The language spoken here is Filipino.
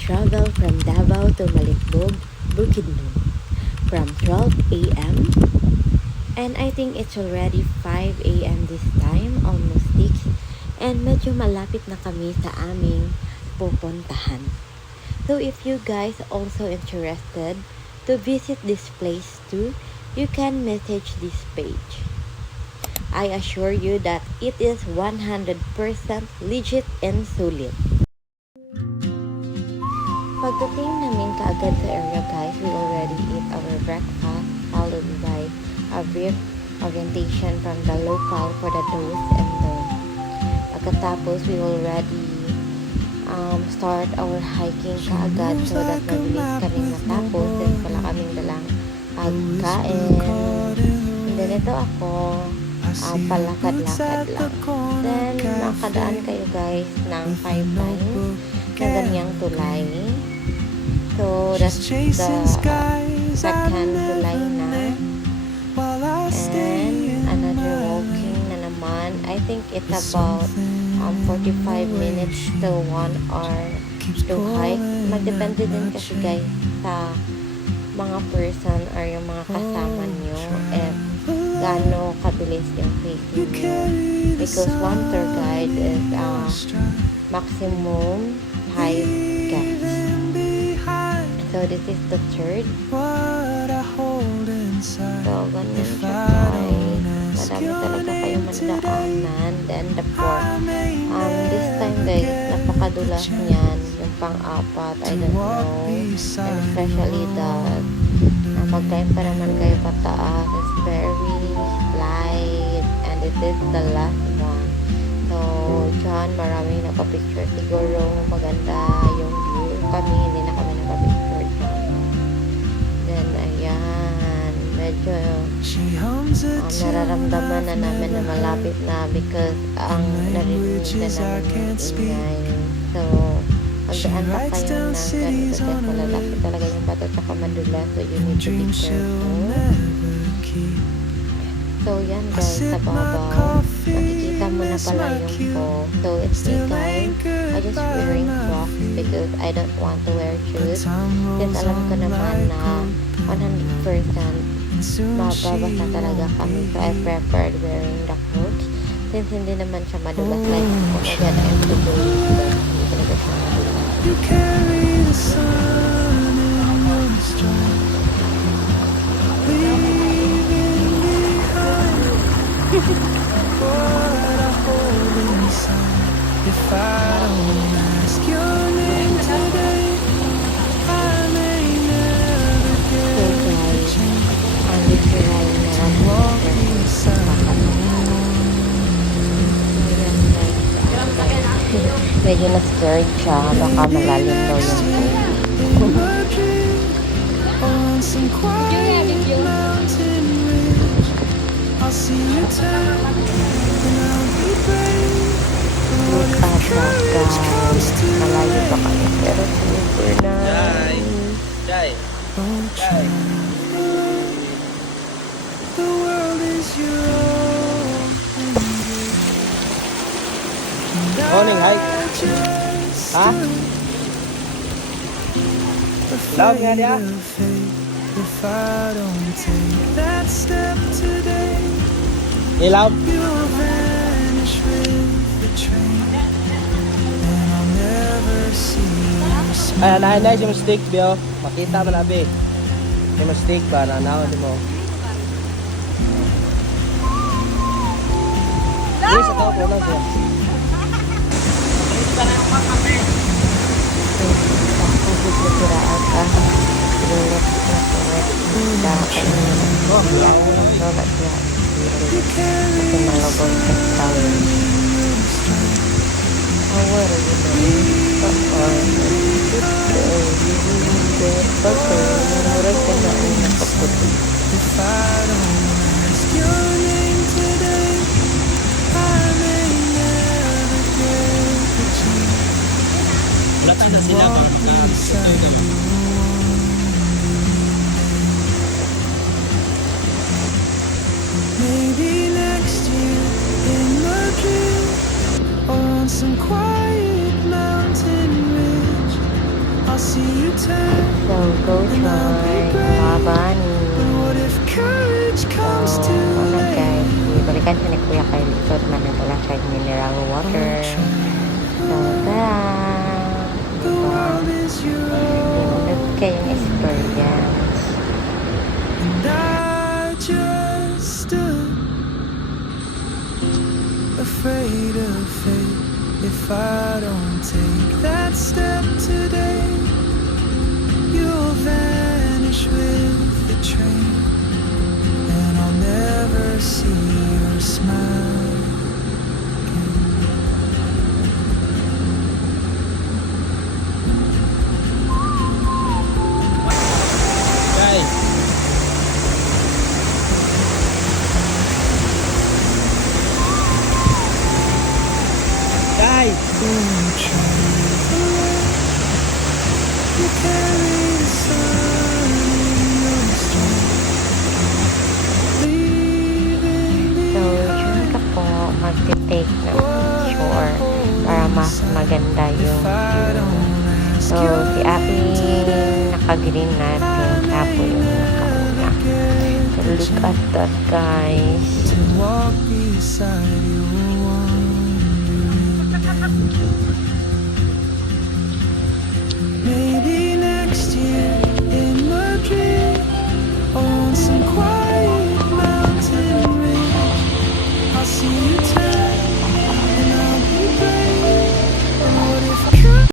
travel from Davao to Malitbog, Bukidnon from 12 a.m. And I think it's already 5 a.m. this time, almost 6. And medyo malapit na kami sa aming pupuntahan. So if you guys also interested to visit this place too, you can message this page. I assure you that it is 100% legit and solid. Pagdating namin kaagad sa area guys, we already eat our breakfast followed by a brief orientation from the local for the do's and don'ts. Pagkatapos, we already start our hiking kaagad so that mabilis kaming matapos since wala kaming dalang pagkain. And then ito ako, palakad-lakad lang. Then, makadaan kayo guys ng 5 times na ganyang tulay. So, that's the second tulay na. And another walking na naman. I think it's about 45 minutes to 1 hour to hike. Magdepende din kasi guys sa mga person or yung mga kasama nyo if gaano kabilis yung pacing nyo. Because one tour guide is maximum 5 guests. So, this is the third. So, ganyan siya guys. Madami talaga kayong mandaanan. Then, the fourth. This time guys, napakadulas niyan. Yung pang-apat, I don't know. And especially that pag-time pa naman kayo pataas. It's very light. And it is the last one. So, dyan, maraming napapicture. Siguro maganda yung view. Kami, hindi na kami napapicture dyan. Then, ayan. Medyo nararamdaman na namin na malapit na because ang narinig na namin yung ingay. So, magdaan pa kayo ng ganito kasi malalaki talaga yung bato tsaka madulas. So, you need to be careful. So, yan guys, sa babaw. Makikita mo na pala yung po. So, it's me guys. I just wearing socks because I don't want to wear shoes. Since alam ko naman na 100% mababasa talaga kami. So, I preferred wearing the clothes. Since hindi naman siya madulas like oh my god, I'm so good. Hindi talaga siya madulas. You carry the sun in your stride. What I hold inside. If I don't ask your name today, I may never get the chance to walk beside you. Medyo na-scared siya. Baka malalim daw yung I'll see you turn and I'll be brave. Look at that guys. Malayo pa kami pero super na. Jai. Jai. The world is your Morning, hi. Ha? Love nga niya. If I don't take that step today, Ilaw. you'll vanish with the train, and I'll never see you smile. Ay, nice yung stick, Bio. Makita mo na, Bi. Yung stick ba? Nanaon mo. Yes, ito po lang siya. If I don't ask your name today, I may never get the chance to walk beside you. Maybe next year in Madrid or on some quiet mountain ridge, I'll see you turn. So, go join mga bunny. What if courage comes So, too ano late? guys, ibalikan siya ni Kuya kay Lisod man nagdala siya ng mineral water. So, tara! The Diba? world is yours, Unod kayong experience. and I just stood afraid of fate. If I don't take that step today, you'll vanish with the train, and I'll never see your smile again. Guys, guys, Don't travel, you carry the sun in your strength, leaving So, dyan ka po mag-take ng picture para mas maganda yung view. So, si Abby naka-green natin, Apo yung nakauna. So, look at that guys. to walk beside you.